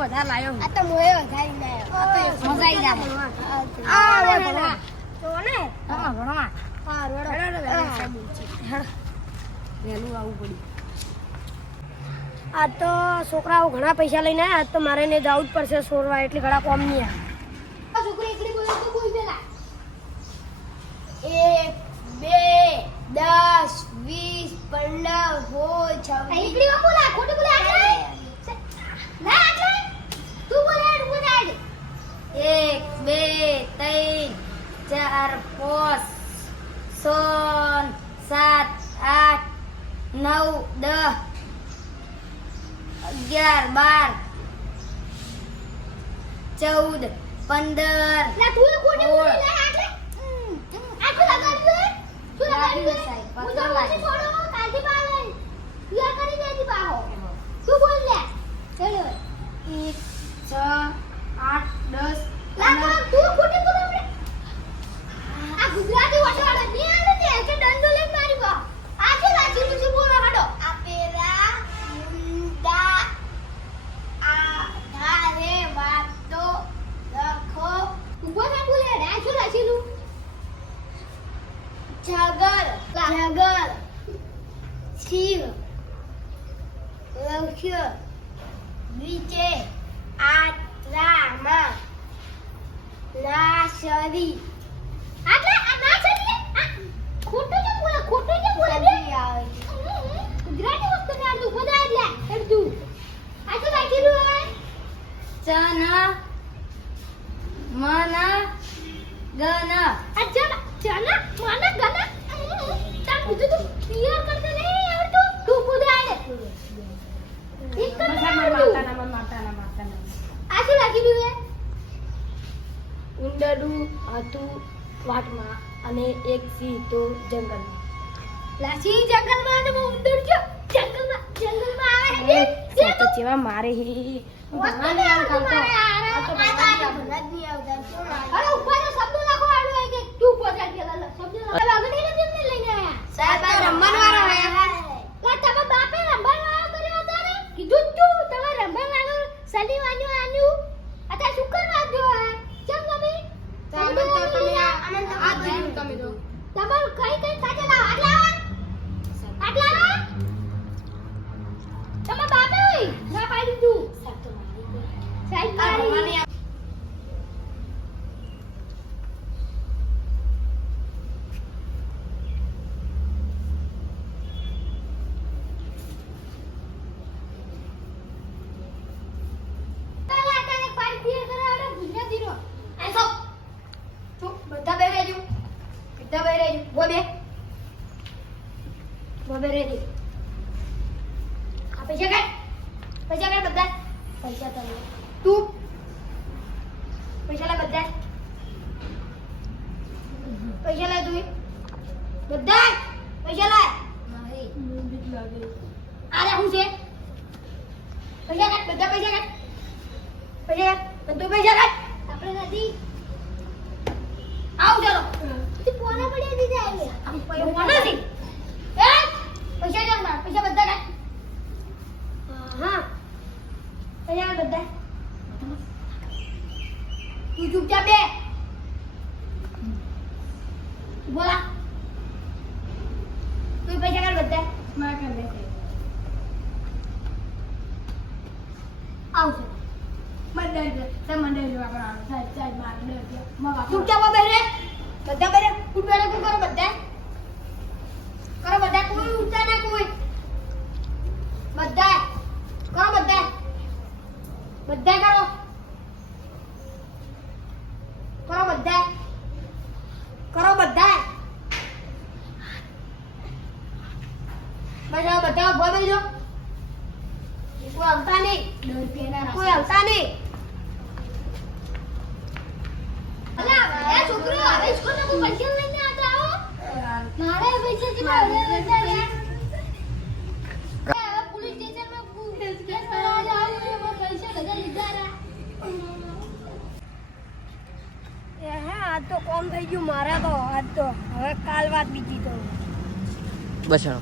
વધારે લાયો આ તો મોય વધારી લાયો આ તો મજા આવી જાય આ ભણવા તો ને હા ભણવા હા રોડો વેલું આવવું પડ્યું આ તો છોકરાઓ ઘણા પૈસા લઈને આયા આજ તો મારે ને જવું જ પડશે સોરવા એટલે ઘણા કોમ નહીં આ છોકરી એકલી બોલે તો બોલ પેલા 1 2 10 20 15 16 એકલી બોલા ખોટું બોલે આટલે ના આટલે તું બોલે હું ના 1 2 3 4 5 6 7 8 9 10 11 12 14 15 લા તું ખોટું બોલે લે આટલે આટલું લગાડ્યું તું લગાડ્યું હું તો પછી છોડો કાલથી પાલે યાર કરી દેતી પાહો તું બોલ લે ચલો 1 6 8 10 લા તું ખોટું બોલે આ ગુજરાતી વાળો ની આલે ને કે દંડો લઈને મારી બા આજે રાજી તું બોલો હાડો આ પેરા મુંડા આ ધારે વાતો લખો ઉભો ના બોલે રાજી રાજીનું જગર શિવ લક્ષ્ય વિચે આત્રામાં નાશરી આટલે આ નાશરી ખોટું કેમ બોલે બે ગુજરાતી વસ્તુ ને આટલું બધા એટલે એમ તું આ તો રાખેલું હવે ચના મન ગન અચ્છા ચના માના ગના તા બધું તું ક્લિયર કરતે નહીં આવડતું તું બોલાડે એક કર માતાના આ શું રાખેલું હે ઉંડડું હતું વાટમાં અને એક સિંહ તો જંગલમાં લાસી જંગલમાં અને ઉંદર જો જંગલમાં આવે હે તો જેવા મારે હી ભણાને આવતા તો ભણા જ નહીં આવતા અરે ઉપર શબ્દ લખો આડો હે કે તું પોતા કે શબ્દ લખો આગળ એને કેમને લઈને આયા સાહેબ આ રમવાનો વારો હે લા તમે બાપે રંભાવાનો કર્યો તારે કીધું તું તમે રંભાવાનો સલીવાનો આન્યું અતા શું કરવા જો હે ચમ તમે તમે તો તમે આ જીવ તમે તો તમાર કઈ કાજે લાવ આટલા તમે બાપે હોય ના પાડી તું સાઈડ મારી પૈસા બધા પૈસા તમે તું પૈસા લા બધા પૈસા લા તું બધા પૈસા લા નહીં બીક લાગે આરે હું છે પૈસા કાઢ બધા પૈસા કાઢ તું પૈસા કાઢ આપણે નથી આવ ચાલો તું કોના પડી દીધા આવે કોના થી એ પૈસા કાઢ ના પૈસા બધા કાઢ હા પૈસા બધા તું ચૂપચાપ બે બોલા તું પૈસા કાઢ બધા માં કર દે આવશે મંડળ તે મંડળ જોવા પર આવે સાહેબ માર દે મગા ચૂપચાપ બેરે બધા બેરે કુટ બેરે કુટ કરો બધા કોઈ ઉઠતા ના કોઈ બધા કરો બધા કરો બધા બધા ઉભા બેજો કોઈ હલતા નહીં અલા એ છોકરો હવે સ્કૂલમાં તું પૈસા લઈને આતા હો મારે પૈસા કે મારે હવે પોલીસ સ્ટેશનમાં કેસ કરવા જાવ તો પૈસા બધા લીધા રા એ હા આ તો કોમ થઈ ગયું મારા તો આજ તો હવે કાલ વાત બીજી તો બસ